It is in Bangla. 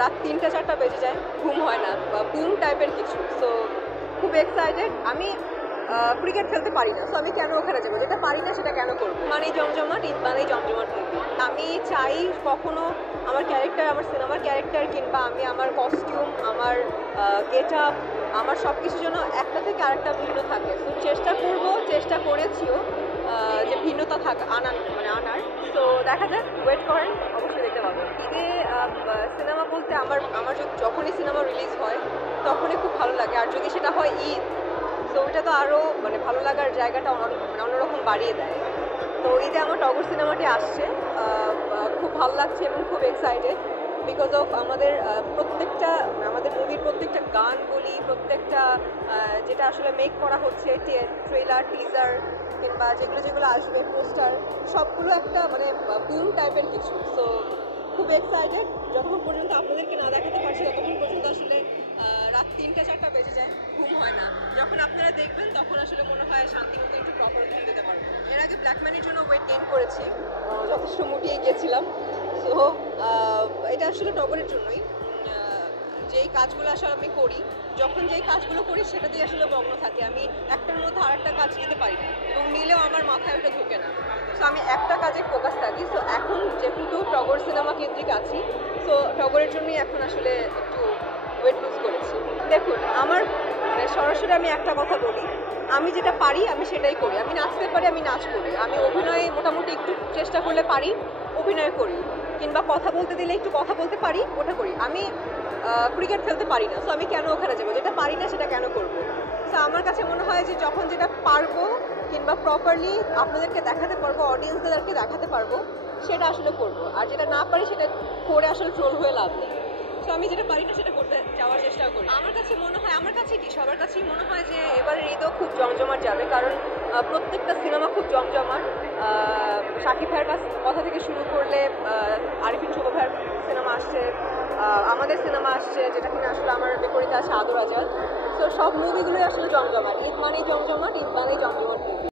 রাত ৩টা-৪টা বেজে যায়, ঘুম হয় না বা বুম টাইপের কিছু। সো খুব এক্সাইটেড। আমি ক্রিকেট খেলতে পারি না, সো আমি কেন ওখানে যাবো? যেটা পারি না সেটা কেন করবো? মানেই জমজমাট, ঈদ মানেই জমজমাট মুভি। আমি চাই কখনো আমার ক্যারেক্টার, আমার সিনেমার ক্যারেক্টার কিংবা আমি আমার কস্টিউম, আমার গেট আপ, আমার সব কিছু যেন একটা থেকে আরেকটা ভিন্ন থাকে। সো চেষ্টা করবো, চেষ্টা করেছিও যে ভিন্নতা আনার। তো দেখা যাক, ওয়েট করেন, অবশ্যই দেখতে পাবেন। ঈদে সিনেমা বলতে আমার আমার যখনই সিনেমা রিলিজ হয় তখনই খুব ভালো লাগে, আর যদি সেটা হয় ঈদ, তো ওইটা তো আরও মানে ভালো লাগার জায়গাটা অন্যরকম বাড়িয়ে দেয়। তো ঈদে আমার টগর সিনেমাটি আসছে, খুব ভালো লাগছে এবং খুব এক্সাইটেড বিকজ অফ আমাদের মুভির প্রত্যেকটা গান বলি, প্রত্যেকটা যেটা আসলে মেক করা হচ্ছে, ট্রেলার, টিজার কিংবা যেগুলো আসবে, পোস্টার, সবগুলো একটা মানে বুম টাইপের কিছু। সো খুব এক্সাইটেড। যতক্ষণ পর্যন্ত আপনাদেরকে না দেখাতে পারছি ততক্ষণ পর্যন্ত আসলে রাত ৩টা-৪টা বেজে যায়, ঘুম হয় না। যখন আপনারা দেখবেন তখন আসলে মনে হয় শান্তি মতো একটু প্রপার ঘুম দিতে পারবো। এর আগে ব্ল্যাকম্যানের জন্য ওয়েট গেইন করেছি, যথেষ্ট মুটিয়ে গিয়েছিলাম। সো এটা আসলে টগরের জন্যই। যেই কাজগুলো আসলে আমি করি, যখন যেই কাজগুলো করি সেটাতেই আসলে মগ্ন থাকি। আমি একটার মধ্যে আরেকটা কাজ নিতে পারি না এবং নিলেও আমার মাথায় ওটা ঢোকে না। সো আমি একটা কাজে ফোকাস থাকি। সো এখন যেহেতু টগর সিনেমা কেন্দ্রিক আছি, সো টগরের জন্যই এখন আসলে একটু ওয়েট লুজ করেছি। দেখুন, আমার মানে সরাসরি আমি একটা কথা বলি, আমি যেটা পারি আমি সেটাই করি। আমি নাচতে পারি, আমি নাচ করি। আমি অভিনয় মোটামুটি একটু চেষ্টা করলে পারি, অভিনয় করি। কিংবা কথা বলতে দিলে একটু কথা বলতে পারি, ওটা করি। আমি ক্রিকেট খেলতে পারি না, সো আমি কেন ওখানে যাবো? যেটা পারি না সেটা কেন করবো? সো আমার কাছে মনে হয় যে যখন যেটা পারবো কিংবা প্রপারলি আপনাদেরকে দেখাতে পারবো, অডিয়েন্সদেরকে দেখাতে পারবো, সেটা আসলে করবো। আর যেটা না পারি সেটা করে আসলে ট্রোল হয়ে লাভ নেই। সো আমি যেটা পারি না সেটা করতে যাওয়ার চেষ্টা করি। আমার কাছে মনে হয়, আমার কাছে কি সবার কাছেই মনে হয় যে এবারের ঈদও খুব জমজমাট যাবে, কারণ প্রত্যেকটা সিনেমা খুব জমজমাট। শাকিব ভাইয়ের কথা থেকে শুরু করলে আরিফিন শুভ ভাইয়ের সিনেমা আসছে, আমাদের সিনেমা আসছে, যেটা কিনা আসলে আমার বিপরীতে আছে আদর আজাদ। তো সব মুভিগুলোই আসলে জমজমাট। ঈদ মানেই জমজমাট, ঈদ মানেই জমজমাট মুভি।